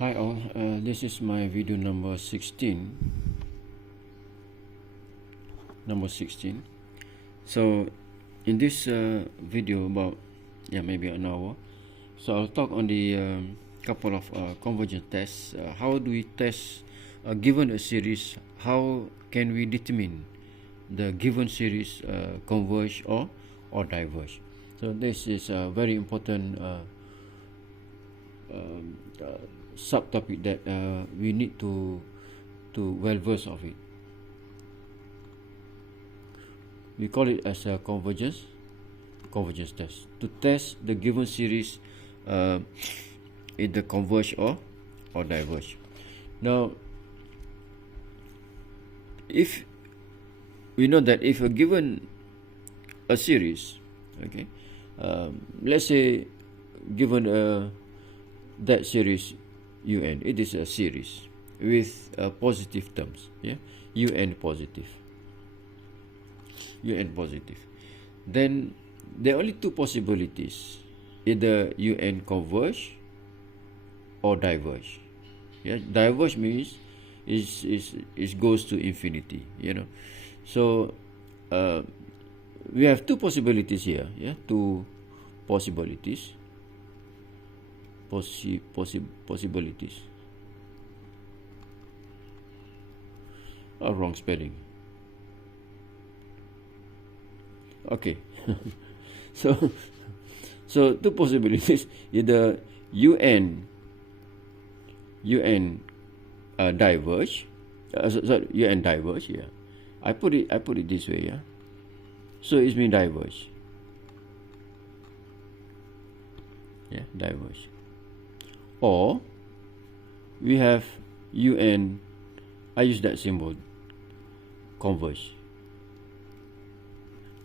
Hi all, this is my video number 16. So in this video about maybe an hour, so I'll talk on the couple of convergence tests. How do we test given a series? How can we determine the given series converge or diverge? So this is a very important subtopic that we need to well verse of it. We call it as a convergence test, to test the given series either converge or diverge. Now, if we know that if a given a series, okay, let's say given that series un, it is a series with positive terms, un positive, then there are only two possibilities: either un converge or diverge. Diverge means is goes to infinity, so we have two possibilities here, two possibilities. Oh, wrong spelling. Okay. so two possibilities: either un diverge, un diverge. I put it this way. So it means diverge. Diverge. Or we have un, I use that symbol, converge.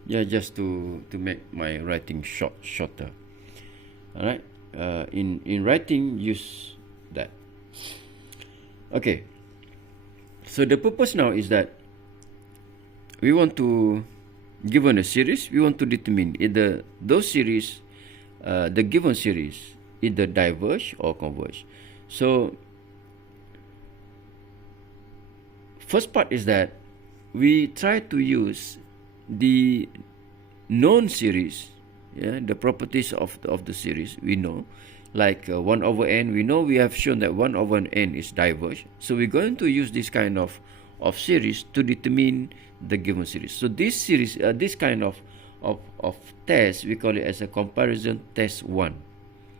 Just to make my writing shorter. Alright, in writing, use that. Okay, so the purpose now is that we want to, given a series, we want to determine either those series, the given series, either diverge or converge. So first part is that we try to use the known series, the properties of the series we know, like 1 over n. We know, we have shown that 1 over n is diverge, so we're going to use this kind of series to determine the given series. So this series, this kind of test, we call it as a comparison test 1.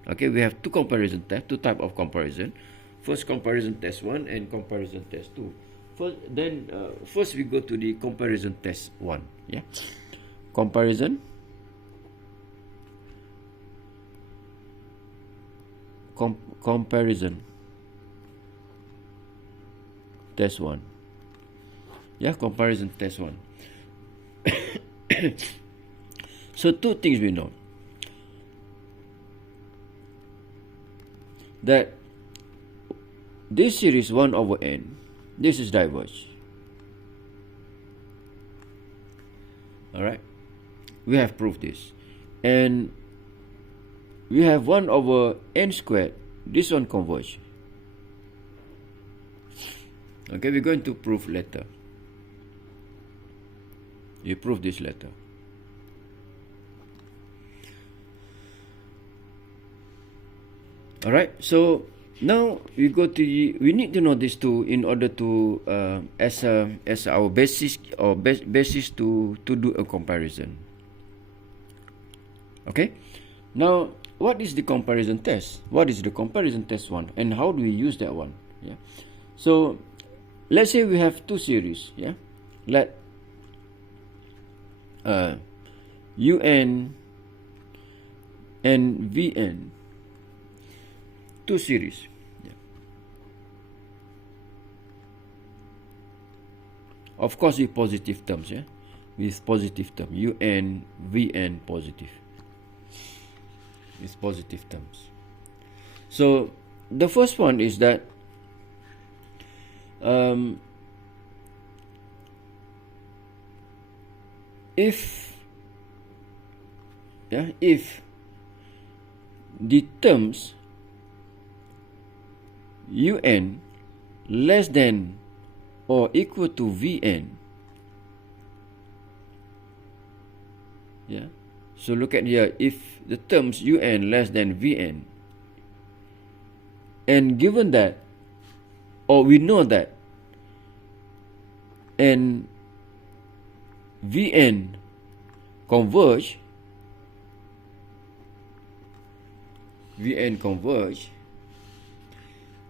Okay, we have two comparison tests, two type of comparison. First, comparison test 1 and comparison test 2. First we go to the comparison test 1. Comparison test 1. Comparison test 1. So two things we know: that this series 1 over n, this is diverge. Alright, we have proved this. And we have 1 over n squared, this one converge. Okay, we're going to prove later. You prove this later. Alright, so now we go to we need to know these two in order to as our basis or basis to do a comparison. Okay, now what is the comparison test? What is the comparison test 1, and how do we use that one? So let's say we have two series. Let un and vn, two series. Of course, with positive terms. With positive term, un vn positive, with positive terms. So the first one is that if the terms un less than or equal to vn. Yeah. So look at here, if the terms un less than vn, and given that, or we know that, and vn converge,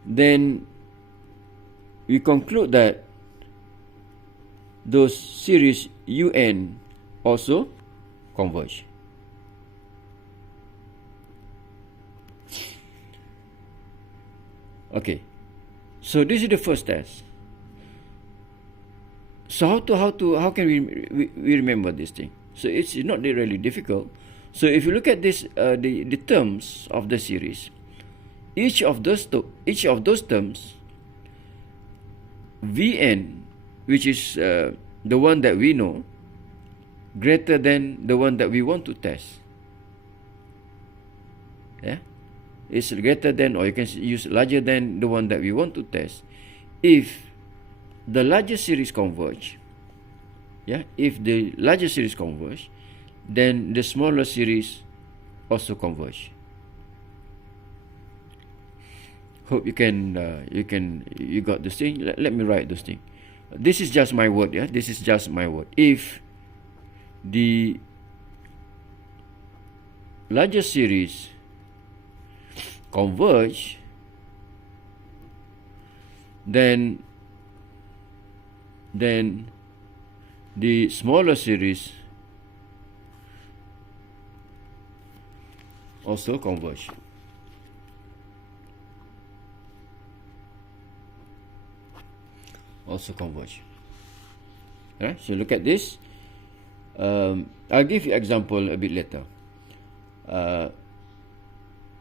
then we conclude that those series un also converge. Okay, so this is the first test. So how can we remember this thing? So it's not really difficult. So if you look at this, the terms of the series, each of those terms, vn, which is the one that we know, greater than the one that we want to test. Yeah, it's greater than, or you can use larger than the one that we want to test. If the larger series converge, yeah, if the larger series converge, then the smaller series also converge. Hope you got this thing. Let me write this thing. This is just my word. Yeah, this is just my word. If the larger series converge, then the smaller series also converge. Alright, so look at this. I'll give you example a bit later.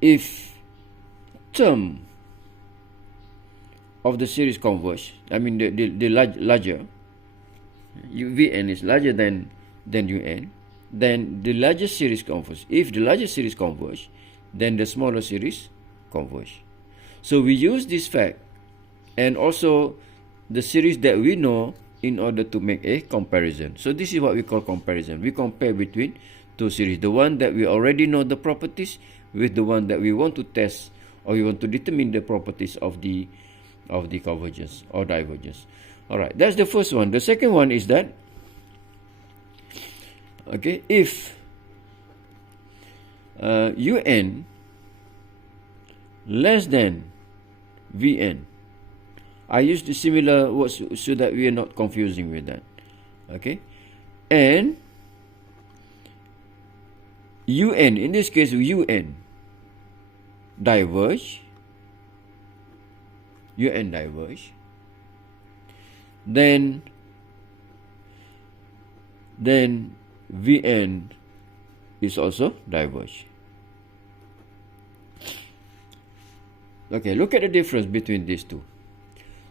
If term of the series converge, I mean the larger, Vn is larger than un, then the larger series converge. If the larger series converge, then the smaller series converge. So we use this fact and also the series that we know in order to make a comparison. So this is what we call comparison. We compare between two series, the one that we already know the properties with the one that we want to test, or we want to determine the properties of the convergence or divergence. All right, that's the first one. The second one is that, okay, if un less than vn, I use the similar words so that we are not confusing with that. Okay, and un, in this case un diverge, then vn is also diverge. Okay, look at the difference between these two.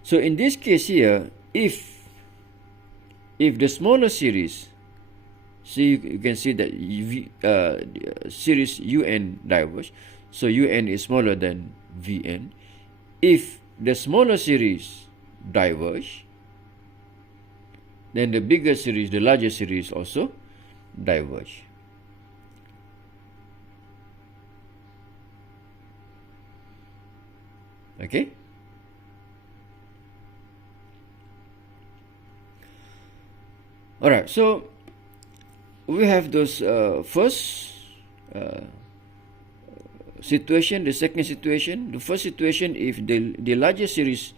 So in this case here, if the smaller series, see, you can see that series un diverge, so un is smaller than vn. If the smaller series diverge, then the bigger series, the larger series also diverge. Okay? Alright, so we have those first situation, the second situation. The first situation, if the larger series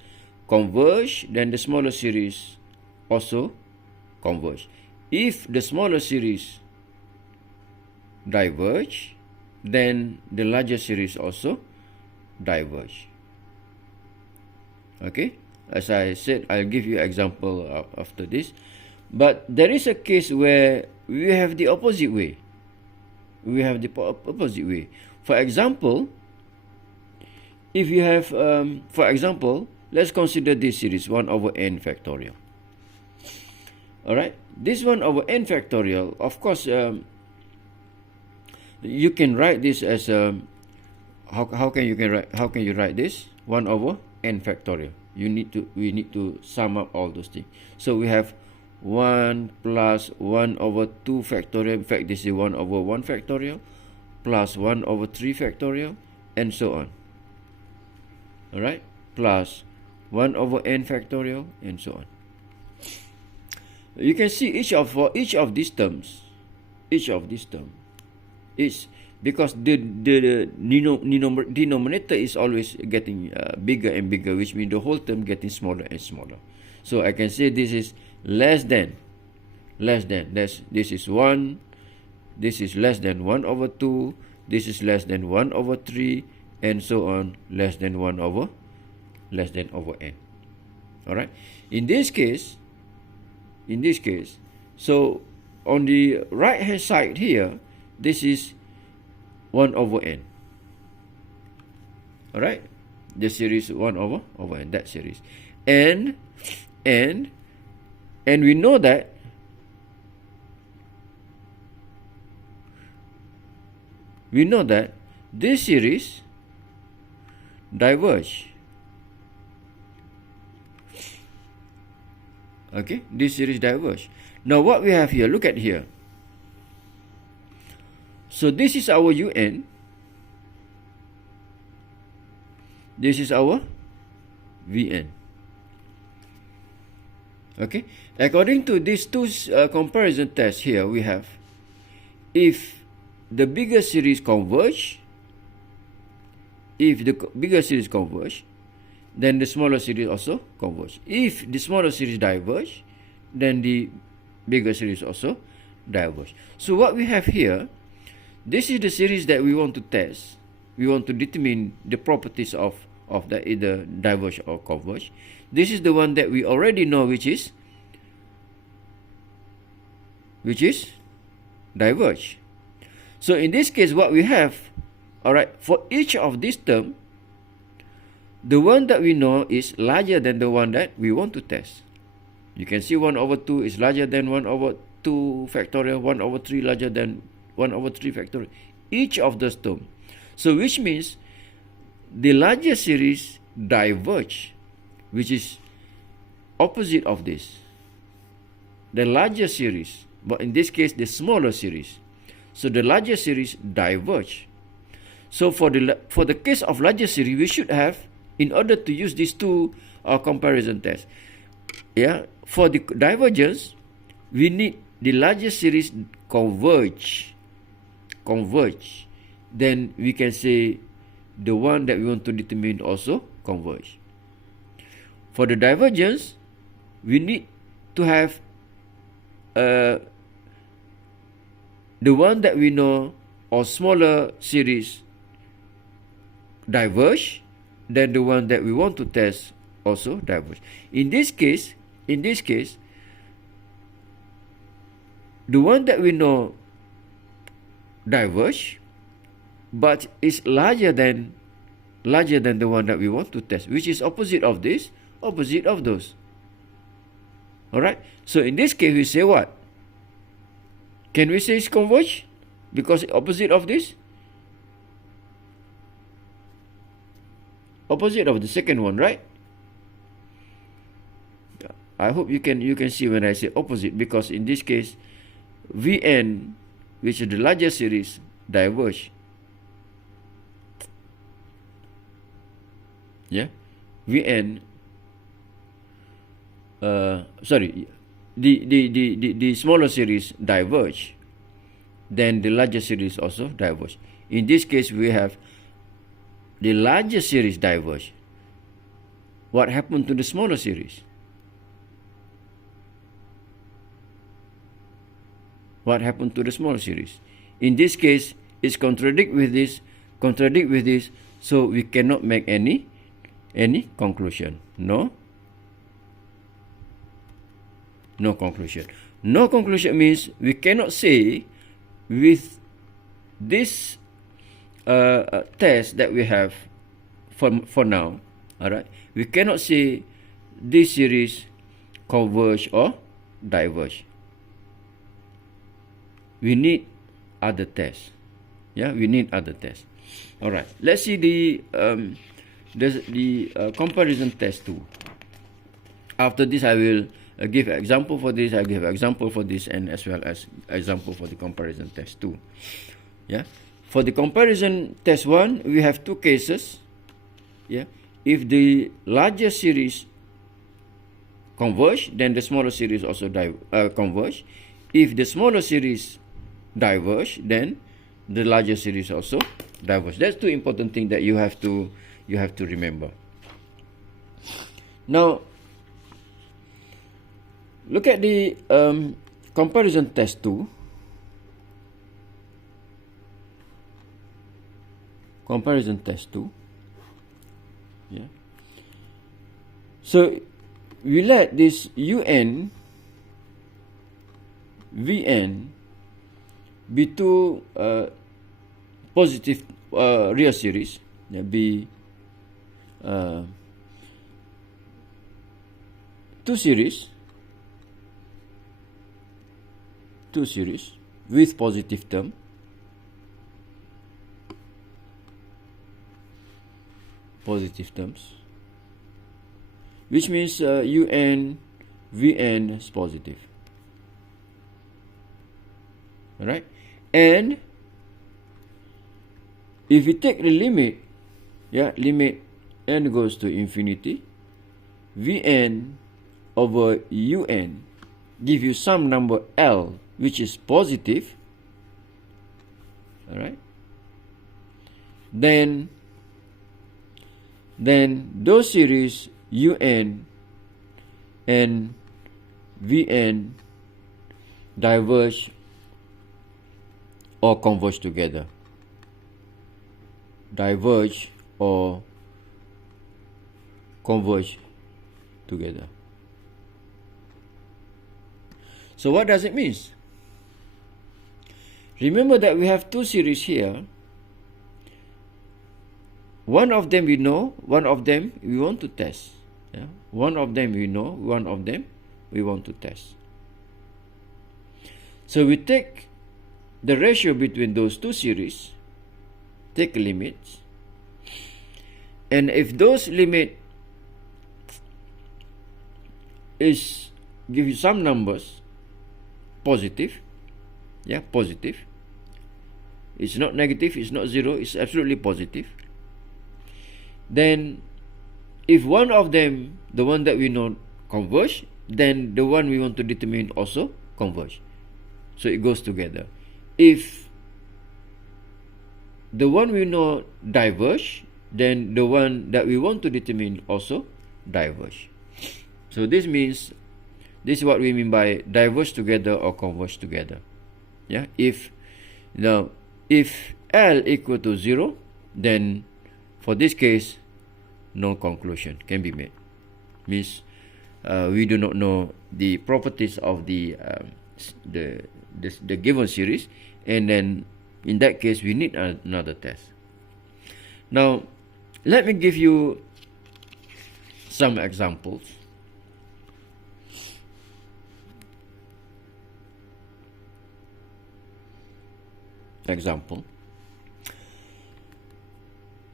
converge, then the smaller series also converge. If the smaller series diverge, then the larger series also diverge. Okay, as I said, I'll give you example after this. But there is a case where we have the opposite way. For example, if you have, for example, let's consider this series 1 over n factorial. Alright, this 1 over n factorial, of course, you can write this as how can you write this 1 over n factorial. We need to sum up all those things. So we have 1 plus 1 over 2 factorial. In fact, this is 1 over 1 factorial plus 1 over 3 factorial, and so on. Alright, plus 1 over n factorial, and so on. You can see for each of these terms is because the denominator is always getting bigger and bigger, which means the whole term getting smaller and smaller. So I can say this is less than. This is 1. This is less than 1 over 2. This is less than 1 over 3, and so on, less than 1 over n. All right. In this case, so on the right hand side here, this is 1 over n. All right. The series 1 over n, that series, and we know that this series diverge. Okay, this series diverge. Now what we have here, look at here. So this is our un. This is our vn. Okay, according to these two comparison tests here, we have, if the bigger series converge, then the smaller series also converge. If the smaller series diverge, then the bigger series also diverge. So what we have here, this is the series that we want to test. We want to determine the properties of the either diverge or converge. This is the one that we already know, which is diverge. So in this case, what we have, all right, for each of these terms, the one that we know is larger than the one that we want to test. You can see 1 over 2 is larger than 1 over 2 factorial, 1 over 3 larger than 1 over 3 factorial. Each of those terms. So which means the larger series diverge, which is opposite of this. The larger series, but in this case, the smaller series. So the larger series diverge. So for the case of larger series, we should have, in order to use these two comparison tests, for the divergence, we need the larger series converge. Then we can say the one that we want to determine also converge. For the divergence, we need to have the one that we know or smaller series diverge, then the one that we want to test also diverge. In this case, the one that we know diverge, but is larger than the one that we want to test, which is opposite of this, opposite of those. All right. So in this case, we say what? Can we say it's converge because it's opposite of this? Opposite of the second one, right? I hope you can see when I say opposite, because in this case, Vn, which is the larger series, diverge. Yeah, Vn. The smaller series diverge, then the larger series also diverge. In this case, we have the larger series diverge. What happened to the smaller series? What happened to the smaller series? In this case, it's contradict with this, so we cannot make any conclusion. No conclusion. No conclusion means we cannot say with this test that we have for now, all right, we cannot say this series converge or diverge. We need other tests. Yeah, we need other tests. All right, let's see the the comparison test 2. After this, I will give example for this, I give example for this, and as well as example for the comparison test 2. Yeah. For the comparison test 1, we have two cases. Yeah. If the larger series converge, then the smaller series also converge. If the smaller series diverge, then the larger series also diverge. That's two important things that you have to remember. Now, look at the comparison test 2. Comparison test 2. Yeah. So we let this UN, Vn be two positive real series. Yeah, be two series with positive term. Positive terms, which means UN, Vn is positive. Alright, and if we take the limit, yeah, limit n goes to infinity, Vn over Un give you some number L which is positive. Alright, then those series UN and Vn diverge or converge together. Diverge or converge together. So what does it mean? Remember that we have two series here. One of them we know, one of them we want to test. Yeah? One of them we know, one of them we want to test. So we take the ratio between those two series, take limits, and if those limit is give you some numbers positive, yeah, positive. It's not negative, it's not zero, it's absolutely positive. Then if one of them, the one that we know, converge, then the one we want to determine also converge. So it goes together. If the one we know diverge, then the one that we want to determine also diverge. So this means, this is what we mean by diverge together or converge together. Yeah. If L equal to 0, then for this case, no conclusion can be made. Means we do not know the properties of the given series, and then in that case we need another test. Now, let me give you some examples.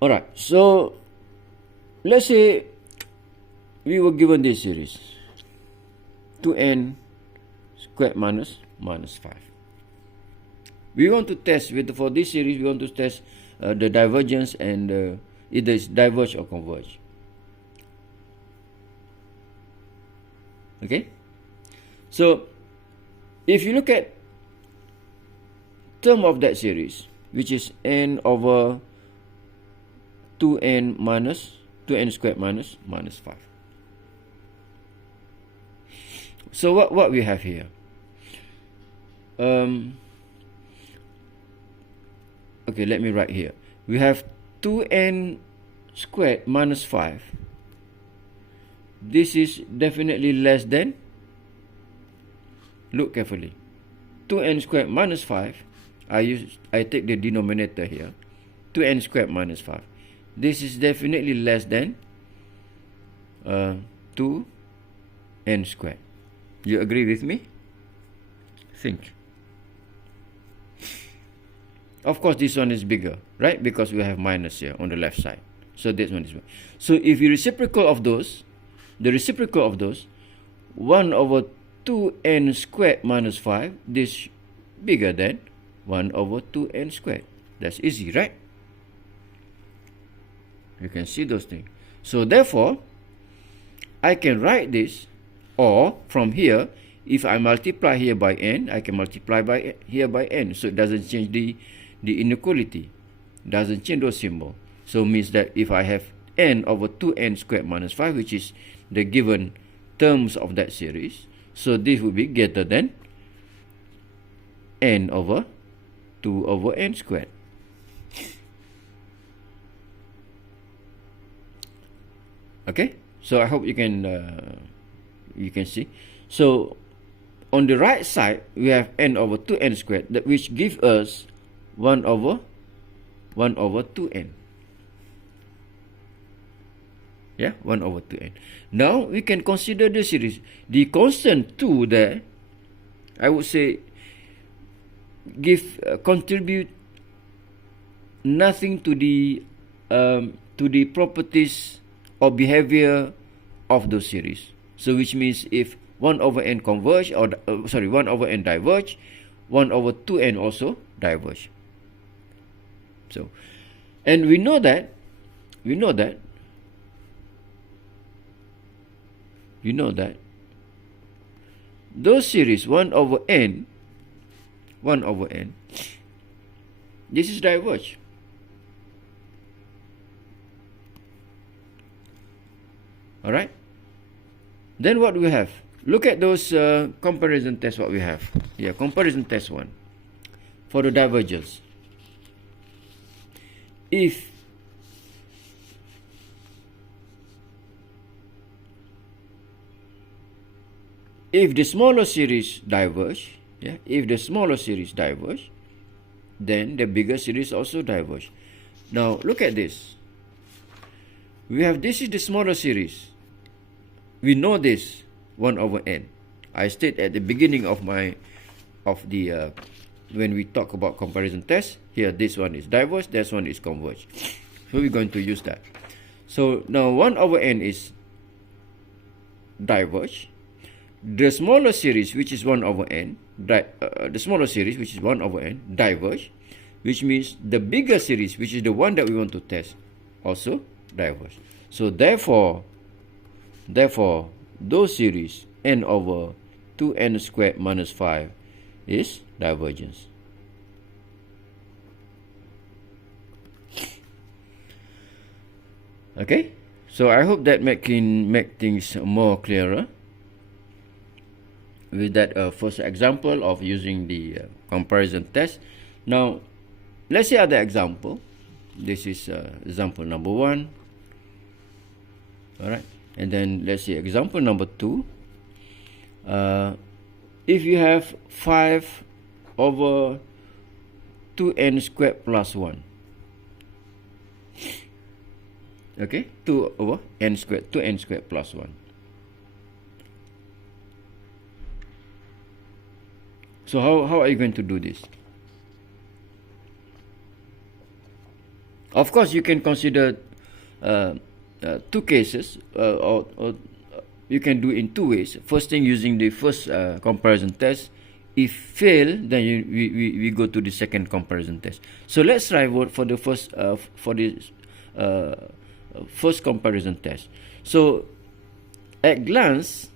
Alright, so let's say we were given this series 2n squared minus 5. We want to test for this series, we want to test the divergence and either it's diverge or converge. Okay, so if you look at term of that series, which is n over 2n squared minus 5. So what we have here? Okay, let me write here. We have 2n squared minus 5. This is definitely less than, look carefully, 2n squared minus 5. I take the denominator here, 2n squared minus 5. This is definitely less than 2n squared. You agree with me? Think. Of course, this one is bigger, right? Because we have minus here on the left side. So this one is 1. So if you reciprocal of those, the reciprocal of those, 1 over 2n squared minus 5, this bigger than 1 over 2n squared. That's easy, right? You can see those things. So therefore, I can write this, or from here, if I multiply here by n, I can multiply by here by n. So it doesn't change the inequality. Doesn't change those symbol. So means that if I have n over 2n squared minus 5, which is the given terms of that series, so this will be greater than n over 2 over n squared. Okay, so I hope you can see. So on the right side we have n over 2n squared, that which gives us 1 over 2n. Yeah, 1 over 2n. Now we can consider the series. The constant 2 there, I would say, contribute nothing to the properties or behavior of those series. So which means if 1 over n converge, or 1 over n diverge, 1 over 2n also diverge. So, and we know that those series 1 over n, this is diverge. All right. Then what we have? Look at those comparison tests. What we have here, comparison test 1 for the divergence. If the smaller series diverge, if the smaller series diverge, then the bigger series also diverge. Now look at this. We have, this is the smaller series. We know this 1 over n. I state at the beginning of when we talk about comparison test, here this one is diverge, this one is converge. So we're going to use that. So now 1 over n is diverge. The smaller series, which is 1 over n, diverge, which means the bigger series, which is the one that we want to test, also diverge. So therefore those series n over 2n squared minus 5 is divergence. Okay, so I hope that make things more clearer with that first example of using the comparison test. Now let's see other example. This is example number 1. All right, and then let's see example number 2. If you have 5 over 2n squared plus 1, okay, 2 over n squared, 2n squared plus 1. So how are you going to do this? Of course, you can consider 2 cases, or you can do in 2 ways. First thing, using the first comparison test. If fail, then we go to the second comparison test. So let's try for the first first comparison test. So at glance,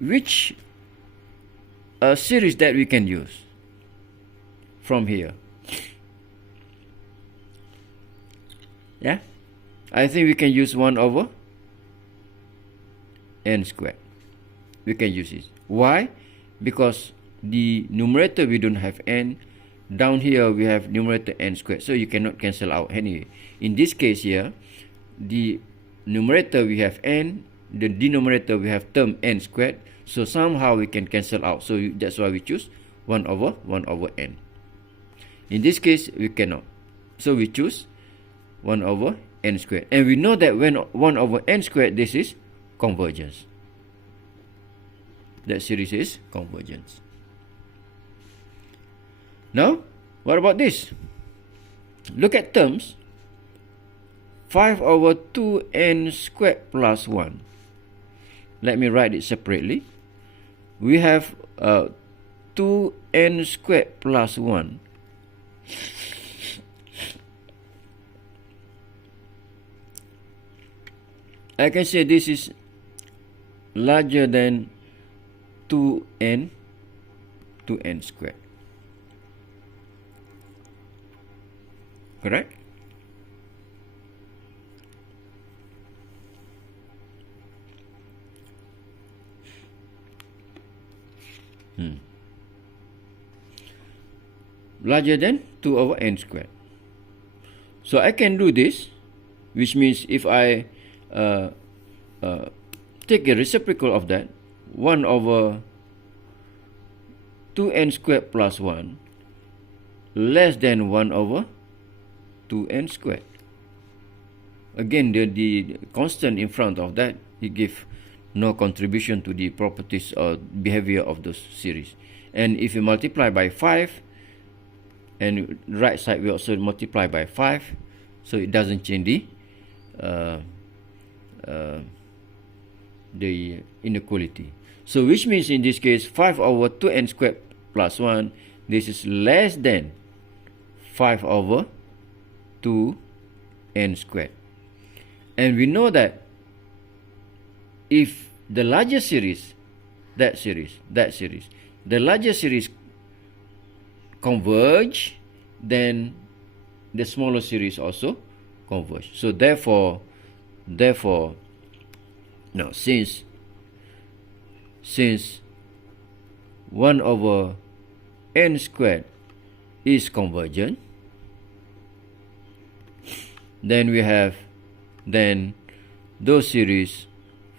which series that we can use from here? Yeah, I think we can use 1 over n squared. We can use it. Why? Because the numerator we don't have n. Down here we have numerator n squared, so you cannot cancel out anyway. In this case here, the numerator we have n, the denominator we have term n squared, so somehow we can cancel out. So that's why we choose 1 over n. In this case we cannot, so we choose 1 over n squared. And we know that when 1 over n squared, this is convergence. That series is convergence. Now, what about this? look at terms. 5 over 2n squared plus 1. Let me write it separately. We have 2n squared plus 1. I can say this is larger than 2n squared. Correct? Larger than 2 over n squared. So I can do this, which means if I take a reciprocal of that, 1 over 2n squared plus 1 less than 1 over 2n squared. Again, the constant in front of that, it gives no contribution to the properties or behavior of those series. And if you multiply by 5, and right side we also multiply by 5, so it doesn't change the inequality. So which means in this case 5 over 2n squared plus 1, this is less than 5 over 2n squared. And we know that if the larger series, the larger series converge, then the smaller series also converge. So therefore, now since 1 over n squared is convergent, then we have those series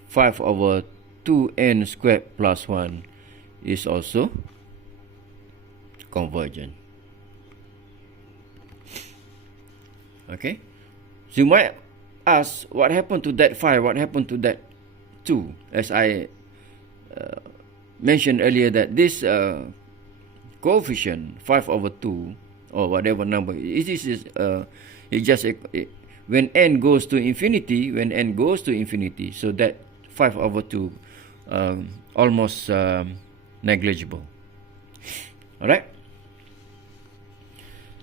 5 over 2n squared plus 1 is also convergent. Okay, so you might ask, what happened to that 5? What happened to that 2? As I mentioned earlier, that this coefficient 5 over 2 or whatever number, it is just when n goes to infinity, so that 5 over 2 almost negligible. Alright,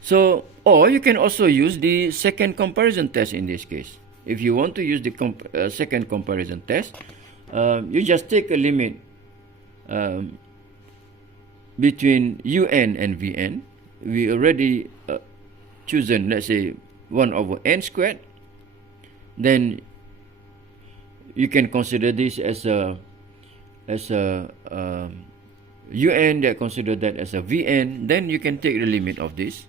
so, or you can also use the second comparison test in this case. If you want to use the second comparison test, you just take a limit between un and vn. We already chosen, let's say, 1 over n squared. Then you can consider this as a un, that consider that as a vn. Then you can take the limit of this.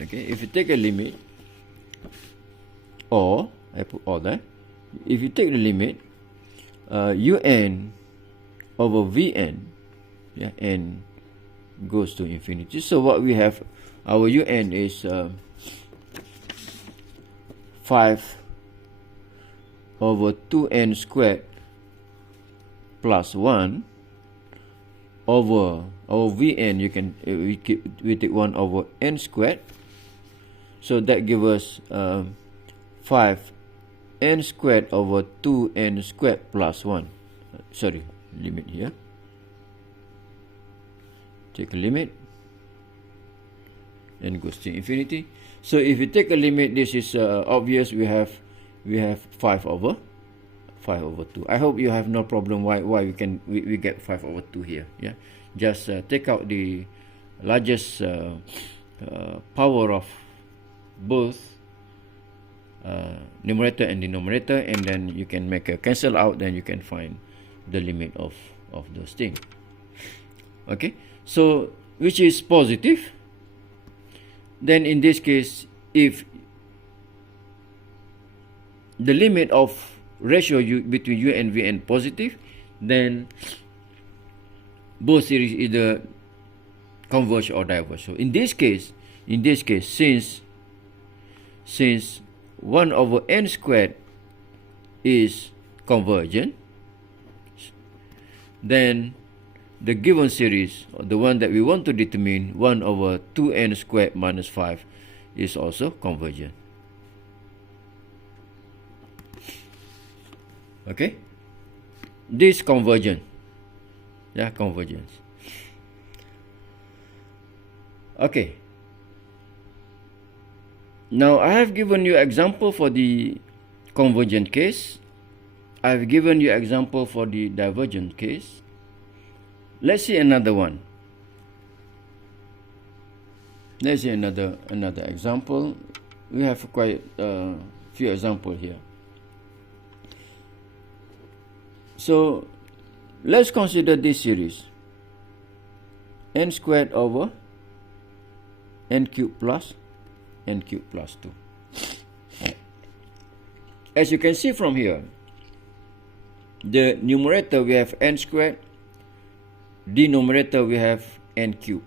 Okay, if you take a limit, or I put all that, if you take the limit un over vn, yeah, n goes to infinity. So what we have, our un is 5 over 2n squared plus 1 over our vn. You can we take 1 over n squared. So that gives us 5n squared over 2n squared plus 1. Sorry, limit here. Take a limit. N goes to infinity. So if you take a limit, this is obvious. We have 5 over 2. I hope you have no problem why we get 5 over 2 here. Yeah, just take out the largest power of both numerator and denominator, and then you can make a cancel out, then you can find the limit of those things. Okay, so which is positive, then in this case, if the limit of ratio between u and vn positive, then both series either converge or diverge. So in this case, since 1 over n squared is convergent, then the given series, or the one that we want to determine, 1 over 2n squared minus 5 is also convergent. Okay, this convergent, yeah, convergence. Okay, now I have given you example for the convergent case. I've given you example for the divergent case. Let's see another one. Let's see another example. We have quite a few examples here. So let's consider this series, n squared over n cubed plus 2. As you can see from here, the numerator we have n squared, denominator we have n cubed.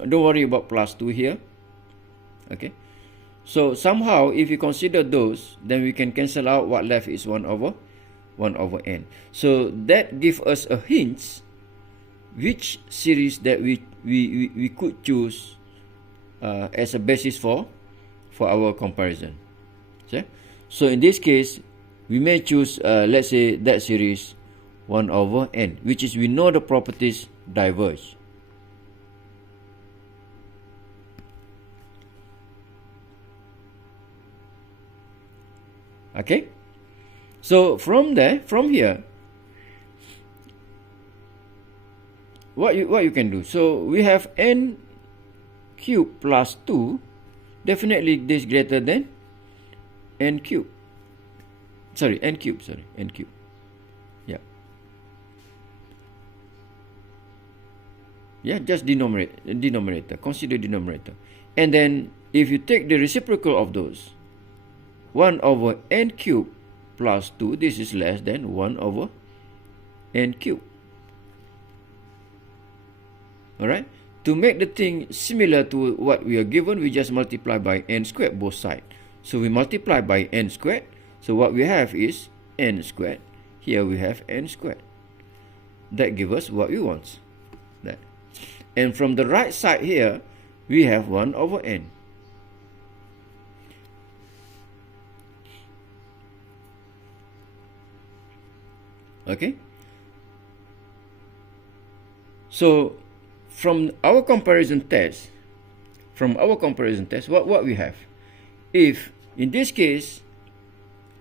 Don't worry about plus 2 here. Okay, so somehow if you consider those, then we can cancel out. What left is 1 over n. So that gives us a hint which series that we could choose as a basis for our comparison. Okay? So in this case, we may choose let's say that series 1 over n, which is we know the properties diverge. Okay, so from here, what you can do? So we have n cubed plus 2. Definitely this greater than n cubed. N cubed. Yeah. Yeah, just denominator. Consider denominator. And then if you take the reciprocal of those, 1 over n cubed plus 2, this is less than 1 over n cubed. Alright? To make the thing similar to what we are given, we just multiply by n squared both sides. So we multiply by n squared. So what we have is n squared. Here we have n squared. That gives us what we want. That. And from the right side here, we have 1 over n. Okay. So from our comparison test, what we have? If in this case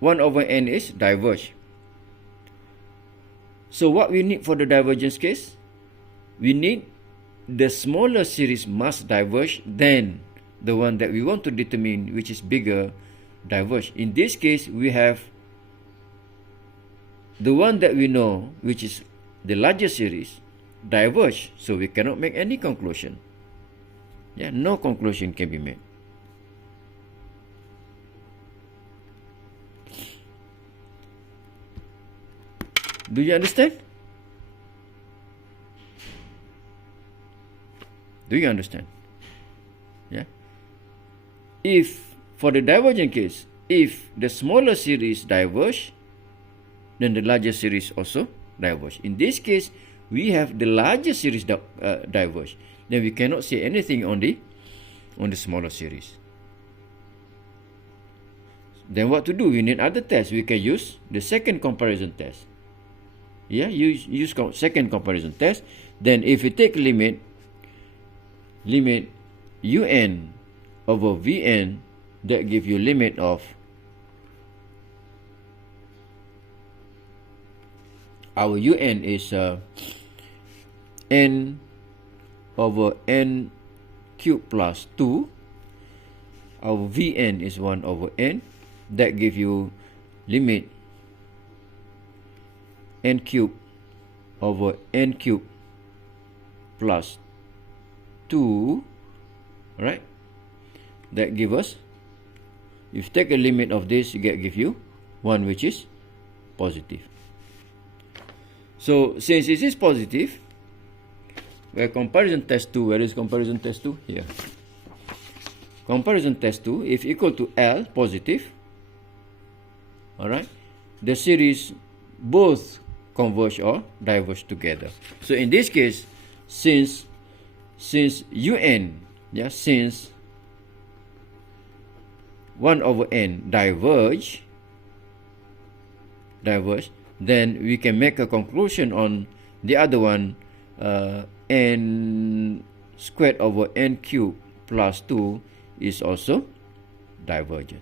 1 over n is diverge. So what we need for the divergence case? We need the smaller series must diverge than the one that we want to determine, which is bigger, diverge. In this case, we have the one that we know, which is the larger series, diverge. So we cannot make any conclusion. Yeah, no conclusion can be made. Do you understand? Do you understand? Yeah. If for the divergent case, if the smaller series diverge, then the larger series also diverge. In this case, we have the larger series diverge. Then we cannot say anything on the smaller series. Then what to do? We need other tests. We can use the second comparison test. Yeah, use second comparison test. Then if we take limit un over vn, that gives you limit of our un is n over n cubed plus 2. Our vn is 1 over n. That gives you limit n cubed over n cubed plus 2. Right? That gives us, if you take a limit of this, it give you 1, which is positive. So since this is positive, where comparison test 2, where is comparison test 2? Here. Comparison test 2, if equal to L, positive, alright, the series both converge or diverge together. So in this case, since un, since 1 over n diverge, then we can make a conclusion on the other one, n squared over n cubed plus 2 is also divergent.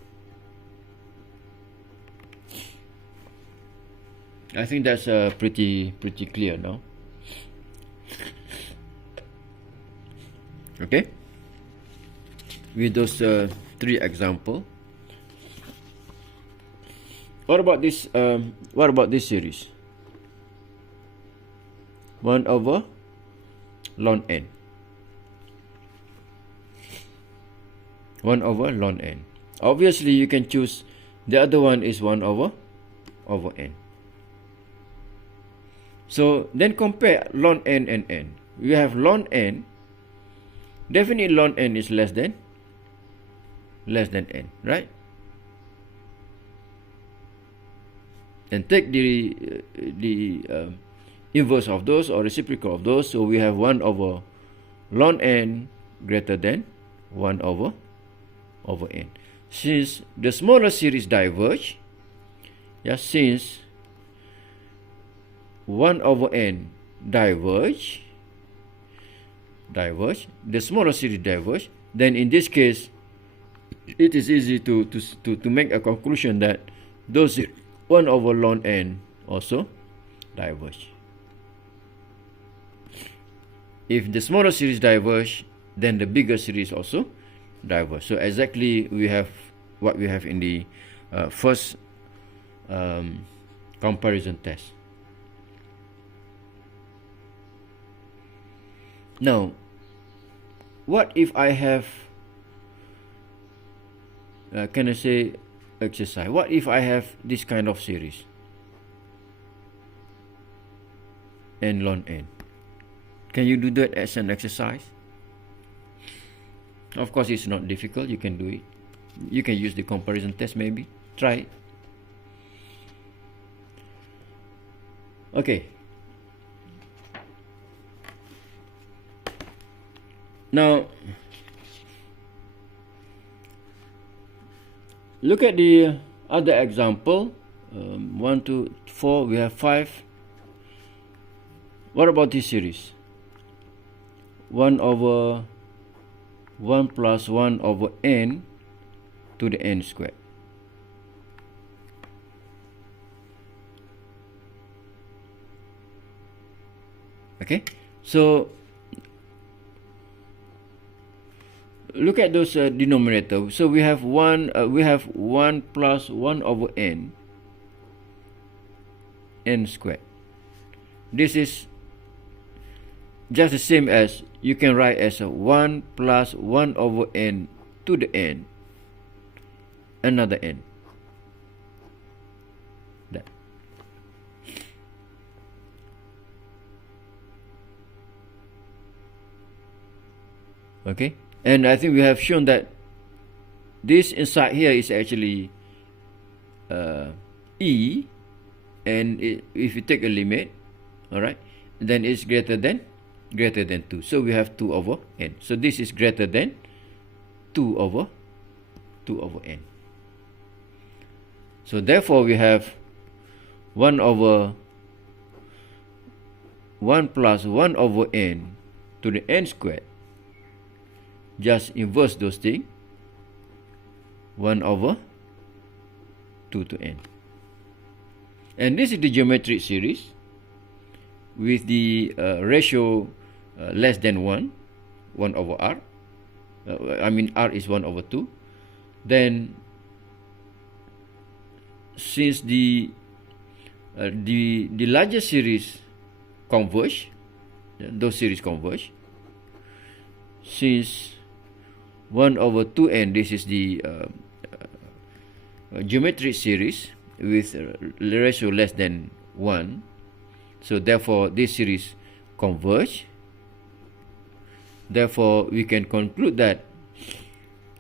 I think that's pretty clear now. Okay, with those 3 examples. What about this? What about this series? 1 over ln n. 1 over ln n. Obviously, you can choose the other one is 1 over n. So then compare ln n and n. We have ln n. Definitely ln n is less than n, right? And take the inverse of those or reciprocal of those. So we have 1 over ln n greater than 1 over n. Since the smaller series diverge, since 1 over n diverge, the smaller series diverge, then in this case, it is easy to make a conclusion that those 1 over ln n also diverge. If the smaller series diverge, then the bigger series also diverge. So exactly we have what we have in the first comparison test. Now, what if I have, can I say exercise? What if I have this kind of series? N ln n. Can you do that as an exercise? Of course, it's not difficult. You can do it. You can use the comparison test maybe. Try it. Okay. Now, look at the other example. 1, 2, 4. We have 5. What about this series? 1 over 1 plus 1 over n to the n squared. Okay, so look at those denominator. So we have 1 plus 1 over n squared. This is just the same as you can write as a 1 plus 1 over n to the n, another n. That. Okay, and I think we have shown that this inside here is actually e, and if you take a limit, all right, then it's greater than 2. So we have 2 over n. So this is greater than 2 over n. So therefore we have 1 over 1 plus 1 over n to the n squared. Just inverse those things. 1 over 2 to n. And this is the geometric series with the ratio less than 1 over r. I mean r is 1 over 2. Then since the larger series converge, those series converge. Since 1 over 2n, this is the geometric series with ratio less than 1. So therefore this series converge. Therefore we can conclude that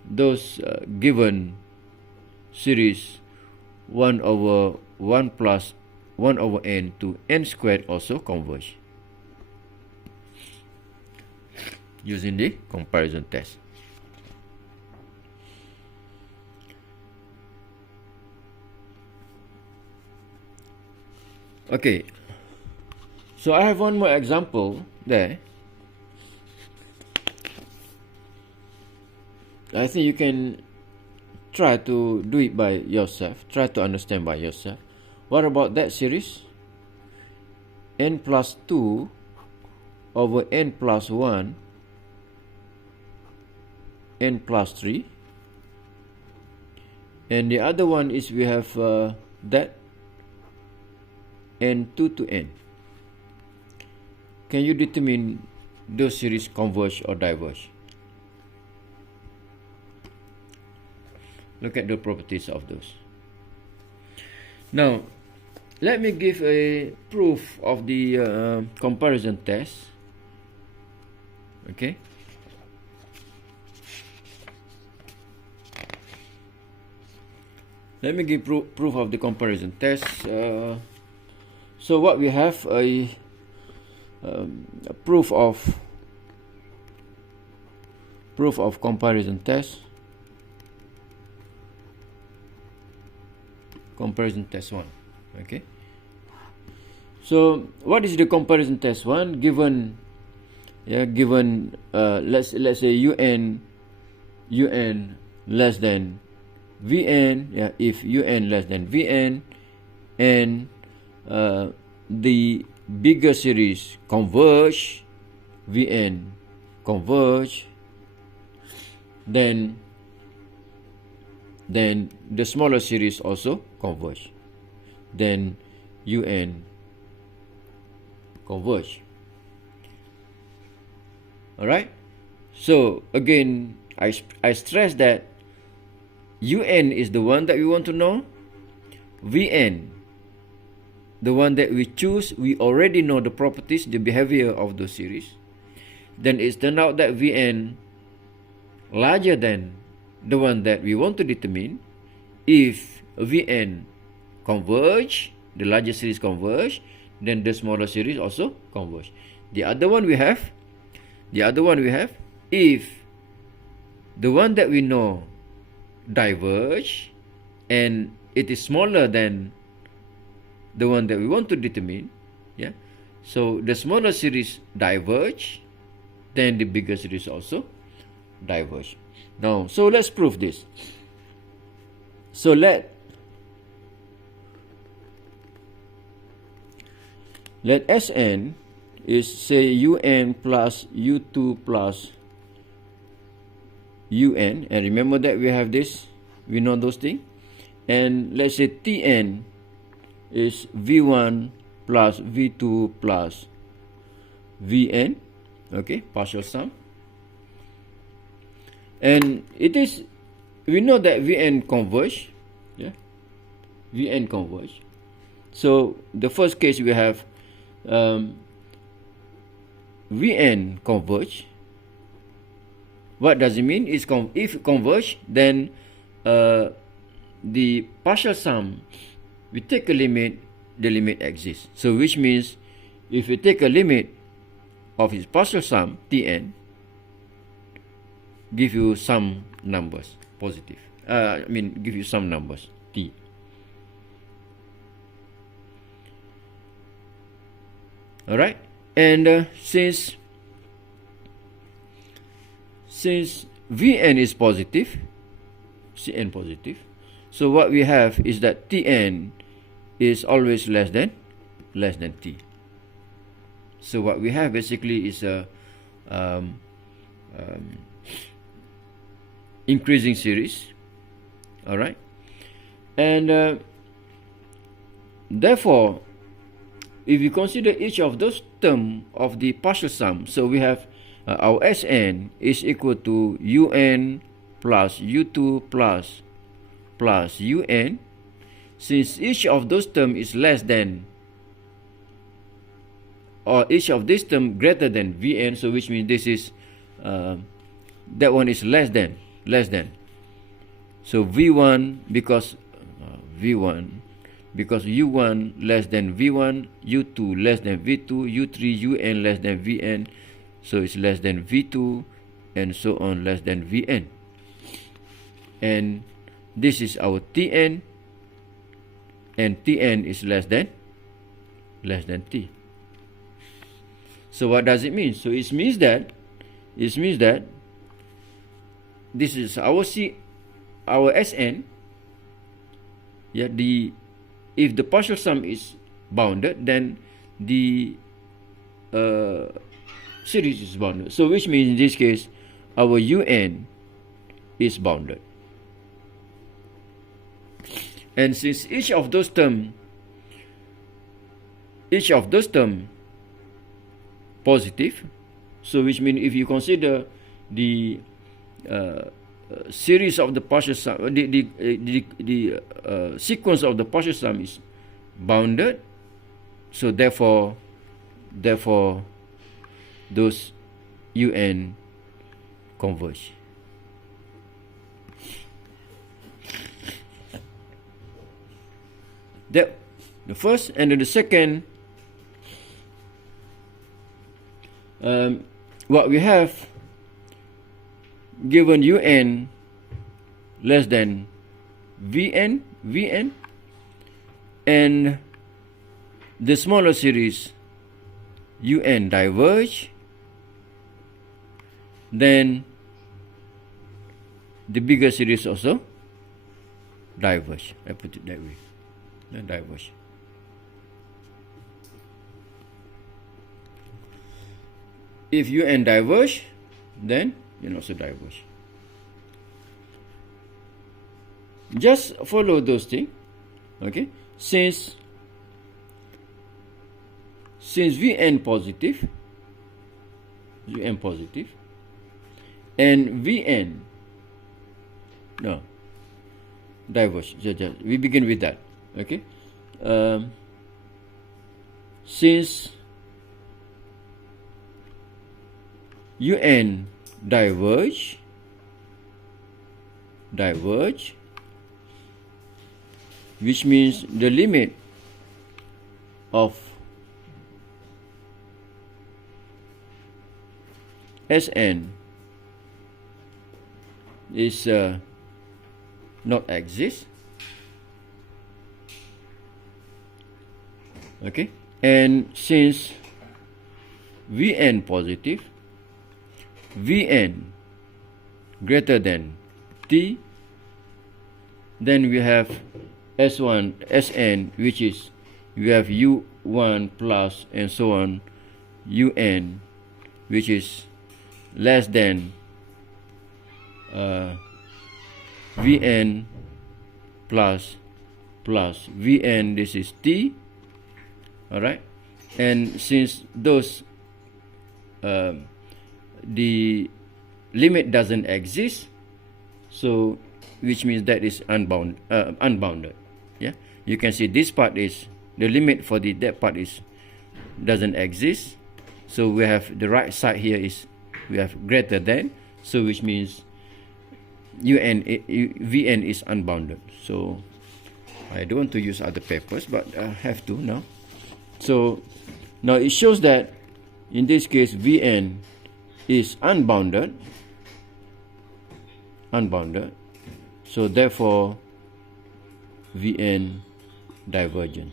those given series 1 over 1 plus 1 over n to n squared also converge using the comparison test. Okay, so I have one more example there. I think you can try to do it by yourself, try to understand by yourself. What about that series? N plus 2 over n plus 1, n plus 3. And the other one is we have that n2 to n. Can you determine those series converge or diverge? Look at the properties of those. Now, let me give a proof of the comparison test. Okay. Let me give proof of the comparison test. So what we have a proof of comparison test. Comparison test 1. Okay. So what is the comparison test 1? Given let's say un less than Vn, if Un less than Vn, and the bigger series converge, Vn converge, then the smaller series also converge, then Un converge. Alright, so again I stress that Un is the one that we want to know. Vn, the one that we choose, we already know the properties, the behavior of the series. Then it's turned out that Vn larger than the one that we want to determine. If Vn converge, the larger series converge, then the smaller series also converge. The other one we have, if the one that we know diverge and it is smaller than the one that we want to determine, so the smaller series diverge, then the bigger series also diverge. Now, so let's prove this. So let Sn is, say, Un plus U2 plus Un, and remember that we have this, we know those things. And let's say Tn is V1 plus V2 plus Vn, okay, partial sum. And it is, we know that Vn converge, Vn converge. So the first case we have Vn converge. What does it mean? Is if converge, then the partial sum, we take a limit, the limit exists. So which means if we take a limit of its partial sum, Tn, give you some numbers, positive. Give you some numbers, T. Alright, and since Vn is positive, Cn positive, so what we have is that Tn is always less than T. So what we have basically is a increasing series. Alright, and therefore if you consider each of those terms of the partial sum, so we have our Sn is equal to Un plus U2 plus Un. Since each of those terms is less than, or each of these terms greater than Vn, so which means this is that one is less than. So V1, because V1 because u1 less than v1, u2 less than v2, u3 un less than vn, so it's less than v2, and so on, less than vn. And this is our tn, and tn is less than t. So what does it mean? So it means that this is our Sn. Yeah, if the partial sum is bounded, then the series is bounded. So which means in this case our un is bounded. And since each of those term positive, so which means if you consider the series of the partial sum, the sequence of the partial sum is bounded, so therefore those un converge. That the first, and then the second, what we have, given un less than vn, and the smaller series un diverge, then the bigger series also diverge. I put it that way. Diverge. If un diverge, then un also diverge. Just follow those things. Okay, since vn positive, and vn diverge. We begin with that. Okay, since un diverge, which means the limit of Sn is not exist. Okay, and since vn positive, vn greater than t, then we have Sn, which is we have u1 plus and so on, un, which is less than vn plus vn, this is t. All right, and since those the limit doesn't exist, so which means that is unbounded. Yeah, you can see this part is the limit for that part is doesn't exist. So we have the right side here is we have greater than, so which means vn is unbounded. So I don't want to use other papers, but I have to now. So now it shows that in this case vn is unbounded, so therefore vn divergent.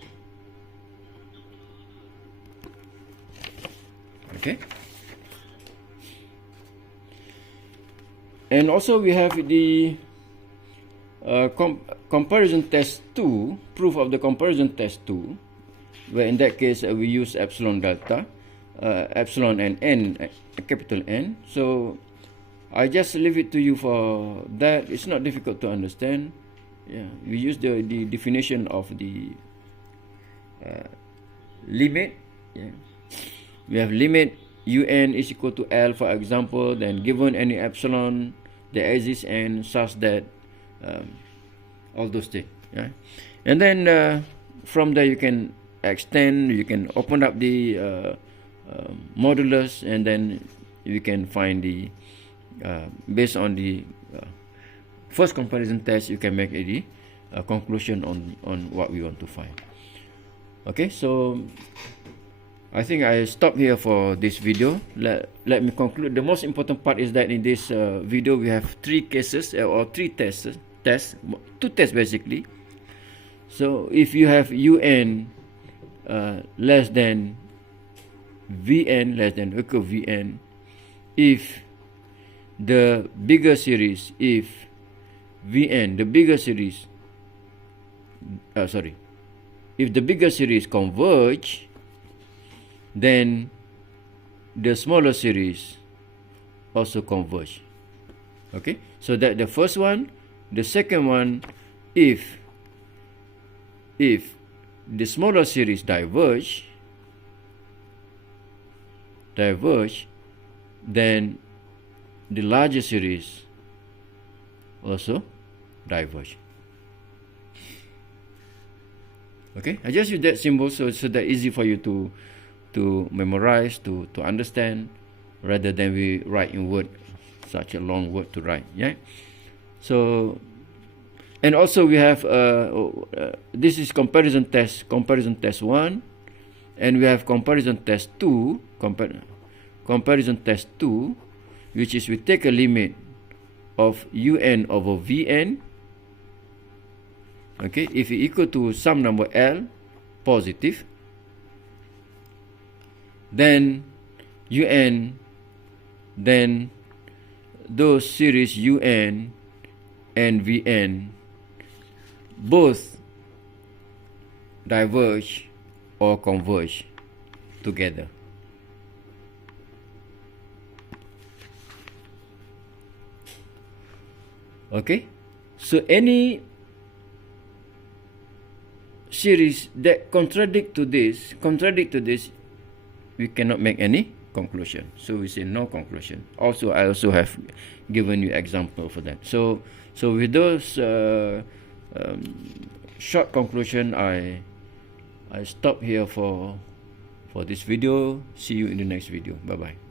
Okay, and also we have the comparison test 2, proof of the comparison test 2, where in that case we use epsilon delta, epsilon and n, capital N. So I just leave it to you for that. It's not difficult to understand. Yeah, we use the definition of the limit. Yeah, we have limit un is equal to L, for example, then given any epsilon there exists n such that all those things. Yeah, and then from there you can extend, you can open up the modulus, and then you can find the based on the first comparison test, you can make the a conclusion on what we want to find. Okay, so I think I stop here for this video. Let me conclude. The most important part is that in this video we have three cases or three two tests basically. So if you have un less than vn, less than or equal vn, if the bigger series, if vn, the bigger series, if the bigger series converge, then the smaller series also converge. Okay, so that the first one. The second one, if the smaller series diverge, then the larger series also diverge. Okay, I just use that symbol so that easy for you to memorize, to understand, rather than we write in word, such a long word to write. Yeah. So, and also we have this is comparison test 1, and we have comparison test 2, comparison test 2, which is we take a limit of un over vn. Okay, if it equal to some number L positive, then un, then those series un and vn both diverge or converge together. Okay, so any series that contradict to this, we cannot make any conclusion. So we say no conclusion. Also, I also have given you example for that. So with those short conclusion, I stop here for this video. See you in the next video. Bye bye.